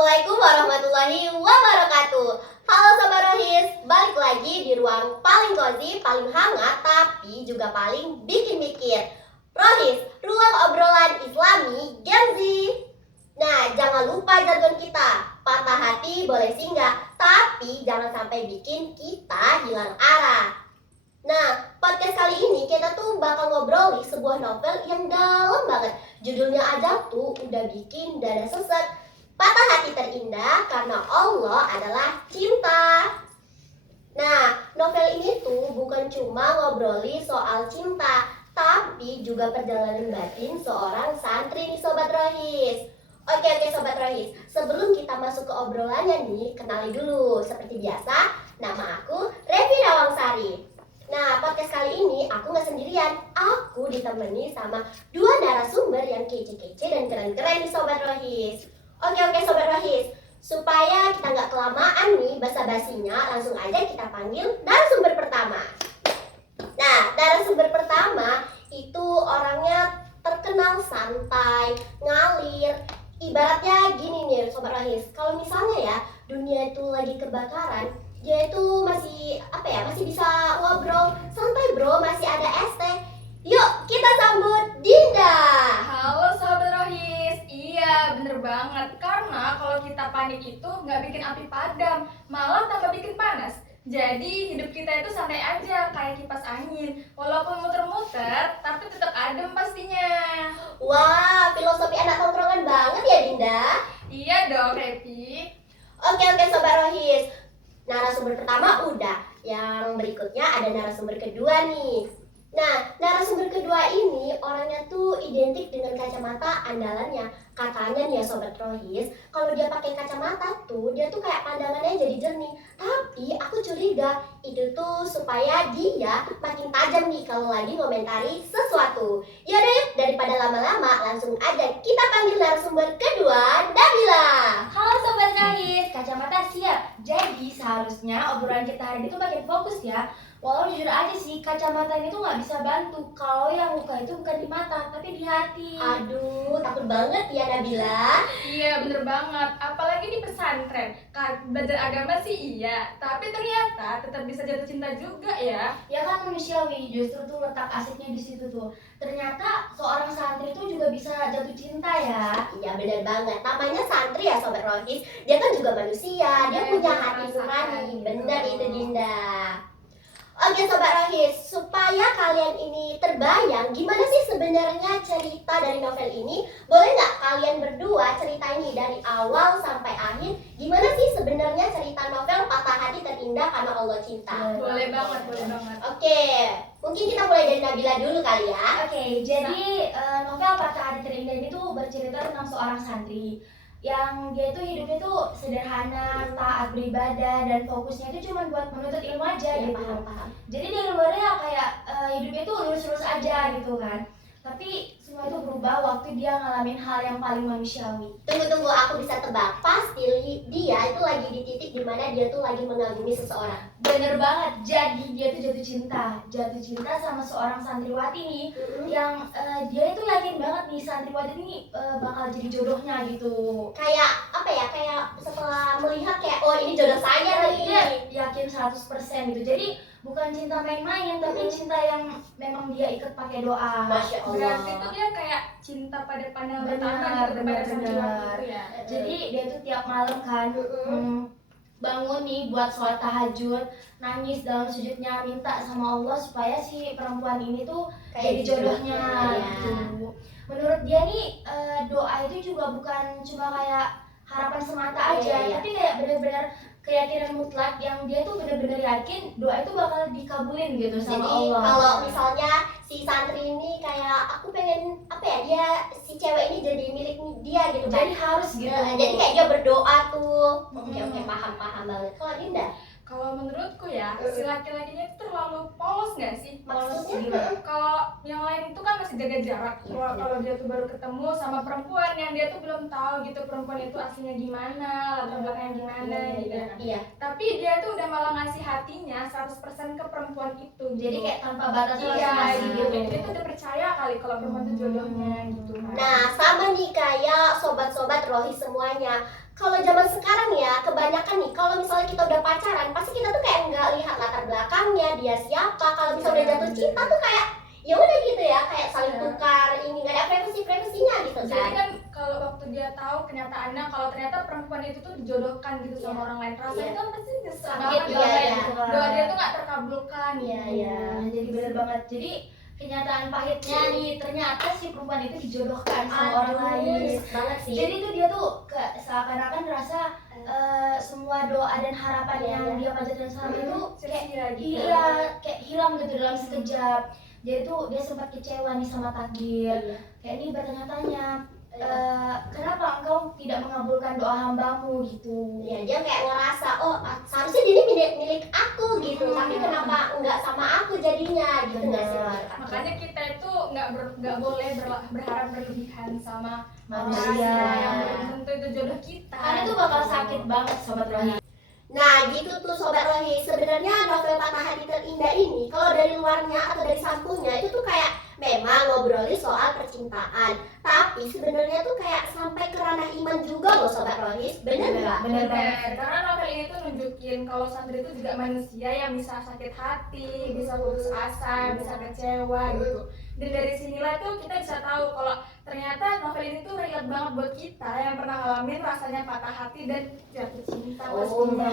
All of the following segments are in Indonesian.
Assalamualaikum warahmatullahi wabarakatuh. Halo Sobat Rohis, balik lagi di ruang paling cozy, paling hangat, tapi juga paling bikin mikir. Rohis, ruang obrolan Islami Gen Z. Nah, jangan lupa jargon kita. Patah hati boleh singgah, tapi jangan sampai bikin kita hilang arah. Nah, podcast kali ini kita tuh bakal ngobrolin sebuah novel yang dalam banget. Judulnya aja tuh udah bikin dada sesek. Patah hati terindah karena Allah adalah cinta. Nah, novel ini tuh bukan cuma ngobrolin soal cinta, tapi juga perjalanan batin seorang santri nih Sobat Rohis. Oke Sobat Rohis, sebelum kita masuk ke obrolannya nih, kenali dulu. Seperti biasa, nama aku Revi Nawangsari. Nah, podcast kali ini aku gak sendirian. Aku ditemani sama dua narasumber yang kece-kece dan keren-keren nih Sobat Rohis. Oke Sobat Rohis, supaya kita gak kelamaan nih basa-basinya, langsung aja kita panggil narasumber pertama. Nah, narasumber pertama itu orangnya terkenal santai, ngalir. Ibaratnya gini nih Sobat Rohis, kalau misalnya ya dunia itu lagi kebakaran, dia itu masih bisa ngobrol santai bro, masih ada es teh. Yuk kita sambut Dinda. Halo Sobat Rohis, iya bener banget. Karena kalau kita panik itu nggak bikin api padam, malah tambah bikin panas. Jadi hidup kita itu santai aja kayak kipas angin. Walaupun muter-muter, tapi tetap adem pastinya. Wah, filosofi anak tongkrongan banget ya Dinda. Iya dong, Repi. Oke Sobat Rohis, narasumber pertama udah. Yang berikutnya ada narasumber kedua nih. Nah, narasumber kedua ini orangnya tuh identik dengan kacamata andalannya. Katanya nih ya Sobat Rohis, kalau dia pakai kacamata tuh, dia tuh kayak pandangannya jadi jernih. Tapi aku curiga itu tuh supaya dia makin tajam nih kalau lagi ngomentari sesuatu. Yaudah yuk, daripada lama-lama, langsung aja kita panggil narasumber kedua, Nabila. Halo Sobat Rohis, kacamata siap. Jadi seharusnya obrolan kita hari ini tuh makin fokus ya. Walau jujur aja sih, kacamata ini tuh nggak bisa bantu kalau yang luka itu bukan di mata, tapi di hati. Aduh, takut banget ya Nabila. Iya bener banget, apalagi di pesantren. Belajar agama sih iya, tapi ternyata tetap bisa jatuh cinta juga ya. Ya kan manusiawi, justru tuh letak asiknya di situ tuh. Ternyata seorang santri itu juga bisa jatuh cinta ya. Iya benar banget, namanya santri ya Sobat Rohis. Dia kan juga manusia, dia Iya, punya dia hati merasakan nurani. gitu. Benar itu Dinda. Oke Sobat Rohis, supaya kalian ini terbayang gimana sih sebenarnya cerita dari novel ini, boleh nggak kalian berdua cerita ini dari awal sampai akhir? Gimana sih sebenarnya cerita novel Patah Hati Terindah Karena Allah Cinta? Boleh banget. Oke, mungkin kita mulai dari Nabila dulu kali ya. Oke, jadi novel Patah Hati Terindah ini tuh bercerita tentang seorang santri yang dia itu hidupnya tuh sederhana, taat beribadah, dan fokusnya itu cuma buat menuntut ilmu aja Ya, gitu. paham. Jadi dari luarnya kayak hidupnya tuh lurus-lurus aja gitu kan. Tapi semua itu berubah waktu dia ngalamin hal yang paling manusiawi. Tunggu, aku bisa tebak. Pasti dia itu lagi di titik dimana dia tuh lagi mengagumi seseorang. Bener banget, jadi dia tuh jatuh cinta sama seorang santriwati nih, yang dia itu yakin banget nih santriwati ini bakal jadi jodohnya gitu. Kayak apa ya, kayak setelah melihat kayak oh ini jodoh saya Dia nih. yakin 100% gitu. Jadi bukan cinta main-main, tapi cinta yang memang dia ikat pakai doa. Masya Allah. Berarti itu dia kayak cinta pada pandangan pertama gitu kepada santriwati itu ya. Jadi dia tuh tiap malam kan bangun nih buat sholat tahajud, nangis dalam sujudnya, minta sama Allah supaya si perempuan ini tuh jadi jodohnya gitu. Menurut dia nih doa itu juga bukan cuma kayak harapan semata aja, tapi kayak benar-benar keyakinan mutlak yang dia tuh benar-benar yakin doa itu bakal dikabulin gitu sama Jadi Allah. kalau misalnya si santri ini kayak aku pengen dia si cewek ini jadi milik dia gitu kan. Jadi harus gitu. Jadi kayak dia berdoa tuh. Oke, paham banget. Kalau Dinda Kalau menurutku ya, si laki-lakinya itu terlalu polos nggak sih? maksudnya Kalau yang lain itu kan masih jaga jarak. Kalau dia tuh baru ketemu sama perempuan yang dia tuh belum tahu gitu perempuan itu aslinya gimana, latar belakangnya gimana gitu. iya. Tapi dia tuh udah malah ngasih hatinya 100% ke perempuan itu. Jadi kayak tanpa batas iya masing-masing gitu. Dia tuh udah percaya kali kalau perempuan itu jodohnya gitu. Nah, sama nih kayak sobat-sobat Rohis semuanya. Kalau zaman sekarang ya, kebanyakan nih, kalau misalnya kita udah pacaran, pasti kita tuh kayak nggak lihat latar belakangnya, dia siapa. Kalau misalnya udah jatuh cinta tuh kayak ya udah gitu ya, kayak saling tukar ini, nggak ada privasinya gitu Jadi kan. kan kalau waktu dia tahu kenyataannya kalau ternyata perempuan itu tuh dijodohkan gitu sama orang lain, rasanya Iya. kan pasti nyesel Sakit, banget iya, kayak iya. doa dia tuh nggak terkabulkan. Iya, gitu. iya. Jadi benar banget. Jadi kenyataan pahitnya nih, ternyata si perempuan itu dijodohkan sama orang lain. Nyesek banget sih. Jadi tuh dia tuh seakan-akan merasa semua doa dan harapan Iya, yang iya. dia panjatkan selama itu kayak Sia-sia gitu. iya, kayak hilang gitu dalam sekejap. Jadi tuh dia sempat kecewa nih sama takdir. Iya. Kayak ini bertanya-tanya, kenapa engkau tidak mengabulkan doa hambamu gitu. Ya dia kayak ngerasa oh seharusnya dia ini milik aku gitu, tapi kenapa nggak sama aku jadinya gitu nggak sih? Benar. Makanya kita itu nggak boleh berharap berlebihan sama Manusia. yang belum tentu itu jodoh kita. Karena itu bakal sakit banget sobat Rohi. Nah gitu tuh Sobat Rohi, sebenarnya novel Patah Hati Terindah ini kalau dari luarnya atau dari sampulnya itu tuh kayak memang ngobrolin soal percintaan, tapi sebenarnya tuh kayak sampai ke ranah iman juga loh Sobat Rohi, bener nggak? Bener banget. Bener, karena novel ini tuh nunjukin kalau santri itu juga manusia yang bisa sakit hati, bisa putus asa, bisa kecewa gitu. Dan dari sinilah tuh kita bisa tahu kalau ternyata novel ini tuh relate banget buat kita yang pernah ngalamin rasanya patah hati dan jatuh cinta pastinya.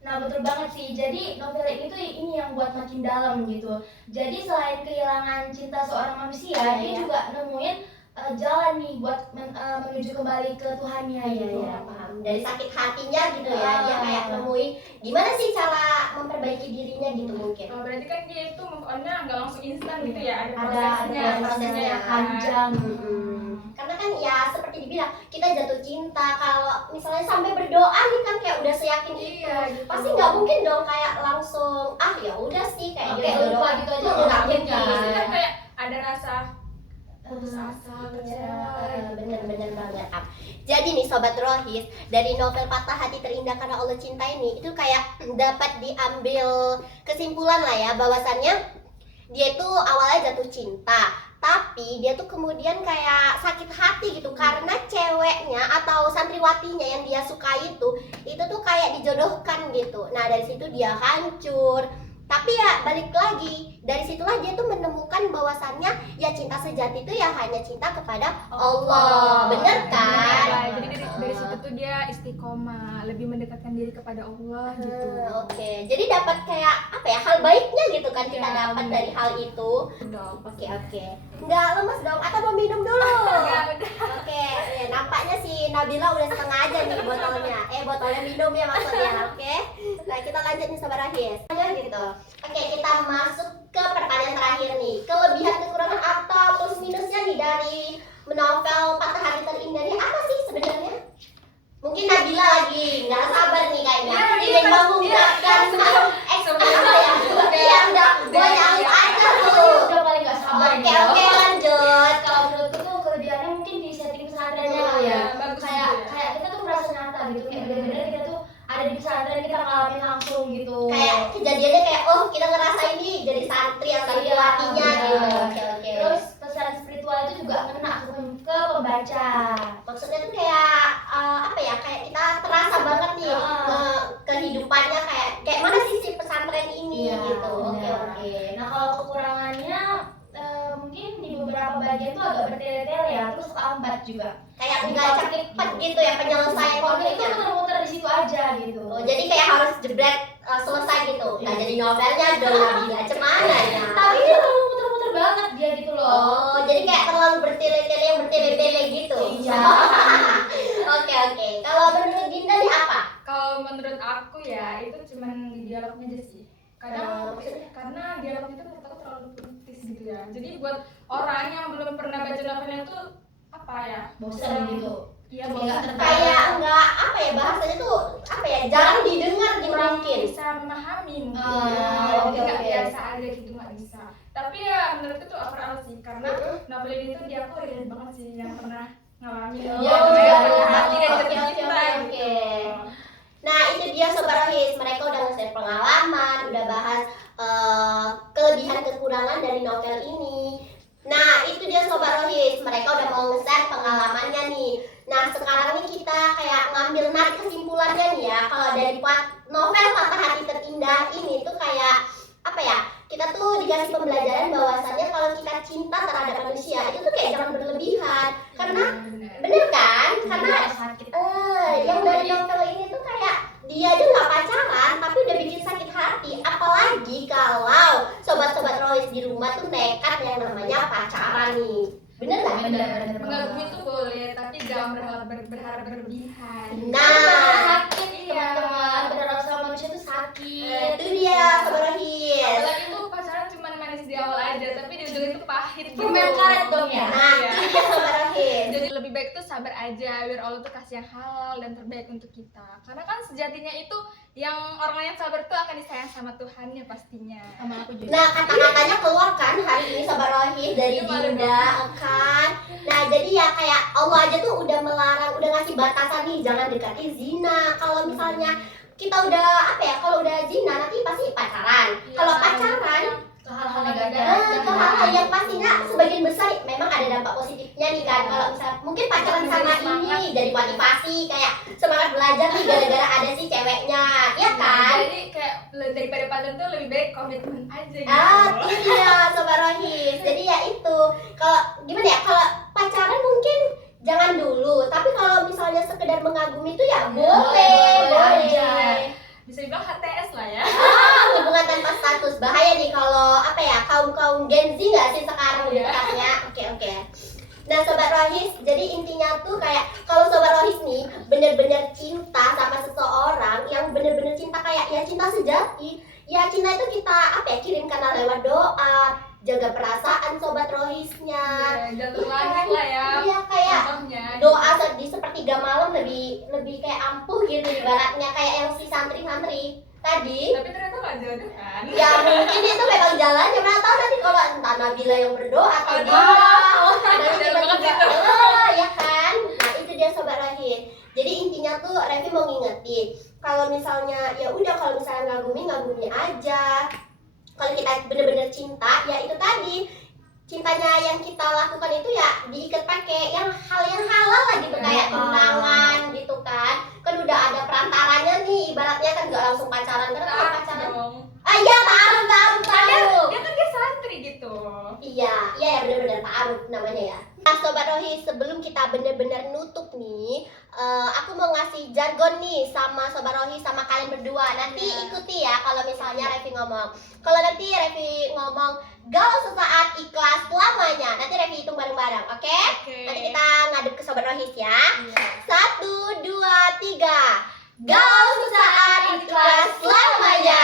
Nah betul banget sih, jadi novel ini tuh ini yang buat makin dalam gitu. Jadi selain kehilangan cinta seorang manusia, Iya, dia iya. juga nemuin jalan nih buat menuju kembali ke Tuhannya gitu. Iya, paham. Dari sakit hatinya gitu ya, dia kayak nemuin gimana sih cara memperbaiki dirinya gitu mungkin. Oh, berarti kan dia itu move on-nya nggak langsung instan gitu ya, ada Ada prosesnya prosesnya kan. panjang. Karena kan ya seperti dibilang kita jatuh cinta, kalau misalnya sampai berdoa nih kan kayak udah seyakin itu, Iya, gitu. pasti nggak mungkin dong kayak langsung ya udah sih kayak Oke, lupa gitu aja nggak nggak mungkin. mungkin. Pasti kan kayak ada rasa putus asa, kecewa. Bener-bener banget. Jadi nih Sobat Rohis, dari novel Patah Hati Terindah Karena Allah Cinta ini itu kayak dapat diambil kesimpulan lah ya, bahwasannya dia tuh awalnya jatuh cinta, tapi dia tuh kemudian kayak sakit hati gitu karena ceweknya atau santriwatinya yang dia suka itu tuh kayak dijodohkan gitu. Nah dari situ dia hancur. Tapi ya balik lagi, dari situlah dia tuh menemukan bahwasannya ya cinta sejati itu ya hanya cinta kepada Allah. Bener kan? Iya, jadi dari situ tuh dia istiqomah, lebih mendekatkan diri kepada Allah gitu. Oke, jadi dapat kayak apa ya, hal baiknya gitu kan kita Iya, dapat bener. dari hal itu. Dong. Oke. Nggak lemes dong, atau mau minum dulu? Ya udah. Oke, nampaknya si Nabila udah setengah aja nih botolnya. Botolnya minum ya maksudnya, oke? Nah kita lanjut nih Sobat Rahis. Gitu. Oke, kita masuk ke pertanyaan terakhir nih. Kelebihan kekurangan atau plus minusnya nih dari novel Patah Hati Terindah ini apa sih sebenarnya? Mungkin Nabila lagi nggak sabar nih kayaknya. Iya, Ingin iya, mengungkapkan sebelum- apa ya? Iya udah, gue nyanyi aja tuh. Udah paling nggak sabar Oke, nih. oke lanjut. Kalau menurutku tuh kelebihannya mungkin di setting pesantrennya Oh, kali ya. bagus Kayak juga. kayak kita tuh merasa nyata gitu, kayak bener-bener kita tuh ada di pesantren, kita ngalamin langsung gitu. Kayak kejadiannya kayak kita ngerasa ini jadi santri atau santriwatinya Iya, gitu. benar. Oke. Terus pesan spiritual itu juga ngena ke pembaca. Maksudnya tuh kayak apa ya, kayak kita terasa banget nih kehidupannya kayak mana sih si pesantren ini Iya, gitu. Oke. benar. Nah kalau kekurangannya mungkin di beberapa bagian tuh agak bertele-tele ya, terus lambat juga. Kayak nggak cepet gitu ya penyelesaian Pokoknya itu konfliknya. muter-muter di situ aja gitu. Oh, jadi kayak harus jebret selesai gitu. Nggak jadi novelnya dong Nabila, cemana ya? Tapi dia terlalu muter-muter banget dia gitu loh. Oh, jadi kayak terlalu bertele-tele yang bertele-tele gitu. Iya. Oke. Kalau menurut Dinda nih apa? Kalau menurut aku ya itu cuman di dialognya aja sih. Kadang Maksudnya? karena dialognya itu menurut aku terlalu puitis gitu ya. Jadi buat orang yang belum pernah baca novelnya tuh apa ya? Bosan gitu. Iya, Nggak bosan. tertarik. Kayak nggak apa ya, bahasanya tuh apa ya, jarang didengar gitu Kurang mungkin. bisa memahami mungkin. Ah, Jadi oke, nggak oke. biasa aja gitu, nggak bisa. Tapi ya menurutku tuh overall sih karena novel ini tuh dia aku relate banget sih yang pernah ngalamin. Oh, Dia iya, patah iya. hati dan Oke, jatuh oke, cinta oke, gitu. Nah itu dia Sobat Rohis, mereka udah nge-share pengalaman, udah bahas kelebihan kekurangan dari novel ini. Nah itu dia Sobat Rohis, mereka udah mau nge-share pengalamannya nih. Nah Nah sekarang ini kita kayak ngambil narik kesimpulannya nih ya. Kalau dari novel Patah Hati Terindah ini tuh kayak apa ya? Kita tuh dikasih pembelajaran bahwasannya kalau kita cinta terhadap manusia itu tuh kayak jangan berlebihan. Karena bener kan? Karena sakit. yang dari novel ini tuh kayak dia aja nggak pacaran tapi udah bikin sakit hati. Apalagi kalau sobat-sobat Rohis di rumah tuh nekat yang namanya pacaran nih. Bener nggak? Bener. Mengagumi itu boleh, tapi jangan berharap berlebihan. Nah, Sakit Iya. teman-teman. Berharap sama manusia itu sakit. itu dia Sobat Rohis. Apalagi tuh pacaran cuma manis di awal aja, tapi di ujung itu pahit. Permen karet dong ya. Nah, Iya. itu dia Sobat Rohis. Jadi lebih baik tuh sabar aja, biar Allah tuh kasih yang halal dan terbaik untuk kita. Karena kan sejatinya itu yang orang yang sabar tuh akan disayang sama Tuhannya pastinya. Sama aku juga. Nah, kata-katanya keluar kan hari ini Sobat Rohis dari Iya, malu Dinda kan. Nah, jadi ya kayak Allah aja tuh udah melarang, udah ngasih batasan nih jangan dekati zina. Kalau misalnya kita udah apa ya, kalau udah zina nanti pasti pacaran. Kalau pacaran Ke hal-hal negatif. ke hal-hal yang pastinya sebagian besar memang ada dampak positifnya nih kan. Kalau misal mungkin pacaran sama ini dari motivasi kayak semangat belajar nih gara-gara ada si ceweknya, ya kan? Jadi kayak daripada pacaran tuh lebih baik komitmen aja gitu. Itu dia Sobat Rohis. Jadi ya itu, kalau gimana ya, kalau pacaran mungkin jangan dulu, tapi kalau misalnya sekedar mengagumi itu ya boleh aja. Bisa dibilang HTS lah ya. Hubungan tanpa status bahaya nih kalau apa ya, kaum Gen Z nggak sih sekarang Iya. dekatnya. Oke. Nah Sobat Rohis, jadi intinya tuh kayak kalau Sobat Rohis nih bener-bener cinta sama seseorang, yang bener-bener cinta kayak ya cinta sejati. Ya cinta itu kita apa ya, kirimkan lewat doa, jaga perasaan Sobat Rohisnya. Jalur langit lah ya. Iya kayak Contohnya. doa di sepertiga malam lebih kayak ampuh gitu ibaratnya, kayak yang si santri-santri tadi. Tapi ternyata nggak jodoh kan? Ya mungkin itu memang jalannya, mana tahu nanti kalau entah Nabila yang berdoa atau Aduh. dia nanti Jangan banget tiba-tiba gitu. ya kan. Nah itu dia Sobat Rohis. Jadi intinya tuh Revi mau ngingetin kalau misalnya ya udah, kalau misalnya ngagumi aja. Kalau kita bener-bener cinta ya itu tadi, cintanya yang kita lakukan itu ya diikat pakai yang hal yang halal lah gitu, kayak tunangan gitu kan udah ada perantaranya nih, ibaratnya kan nggak langsung pacaran, karena kalau pacaran dong. iya taruh Dia kan dia santri gitu. iya benar-benar taruh namanya ya. Nah Sobat Rohis, sebelum kita bener-bener nutup nih, aku mau ngasih jargon nih sama Sobat Rohis, sama kalian berdua. Nanti ikuti ya kalau misalnya Revi ngomong. Kalau nanti Revi ngomong galau sesaat, ikhlas selamanya, nanti Revi hitung bareng-bareng, oke? Nanti kita ngadep ke Sobat Rohis ya. 1, 2, 3. Galau sesaat, ikhlas selamanya.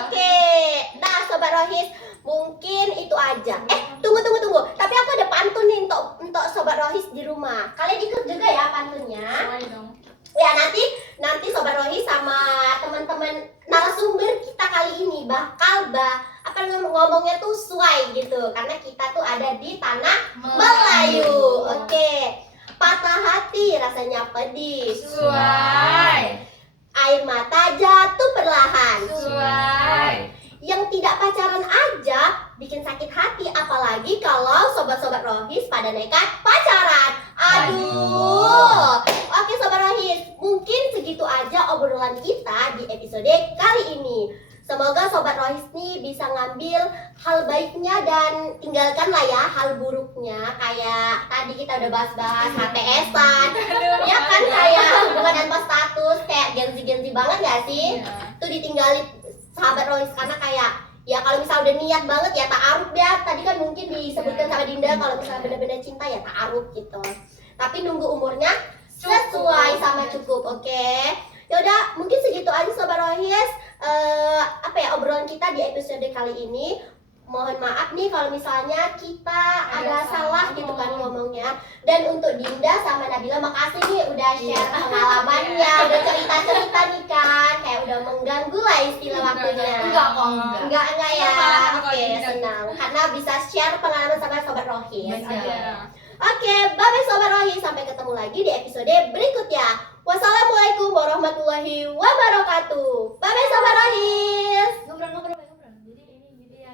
Oke. Nah Sobat Rohis, mungkin itu aja. Tunggu. Tapi aku ada pantun nih untuk Sobat Rohis di rumah. Kalian ikut juga ya pantunnya. Ya nanti Sobat Rohis sama teman-teman narasumber kita kali ini bakal ngomongnya tuh sesuai gitu, karena kita tuh ada di tanah Melayu. Oke. Patah hati rasanya pedih. Sesuai. Air mata jatuh perlahan. Sesuai. Yang tidak pacaran aja bikin sakit hati, apalagi kalau sobat-sobat Rohis pada nekat pacaran. Aduh. Oke Sobat Rohis, mungkin segitu aja obrolan kita di episode kali ini. Semoga Sobat Rohis nih bisa ngambil hal baiknya dan tinggalkan lah ya hal buruknya. Kayak tadi kita udah bahas-bahas HTS-an, ya kan, kayak hubungan tanpa status, kayak Gen Z banget gak sih? Tuh ditinggalin Sahabat Rohis, karena kayak ya kalau misalnya udah niat banget ya ta'aruf ya. Tadi kan mungkin disebutkan sama Dinda kalau misalnya benar-benar cinta ya ta'aruf gitu. Tapi nunggu umurnya sesuai sama cukup, oke? Yaudah, mungkin segitu aja Sobat Rohis. Obrolan kita di episode kali ini. Mohon maaf nih kalau misalnya kita ada salah gitu kan ngomongnya. Dan untuk Dinda sama Nabila, makasih nih udah share pengalamannya, udah cerita-cerita nih kan, kayak udah mengganggu lah istilah waktunya. Enggak ya. Oke, senang karena bisa share pengalaman sama Sobat Rohis. Oke, bye-bye Sobat Rohis, sampai ketemu lagi di episode berikutnya. Wassalamualaikum warahmatullahi wabarakatuh. Bye-bye Sobat Rohis. Ngobrol. Jadi ini gitu ya.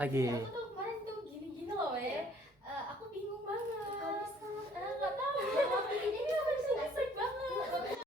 Oke.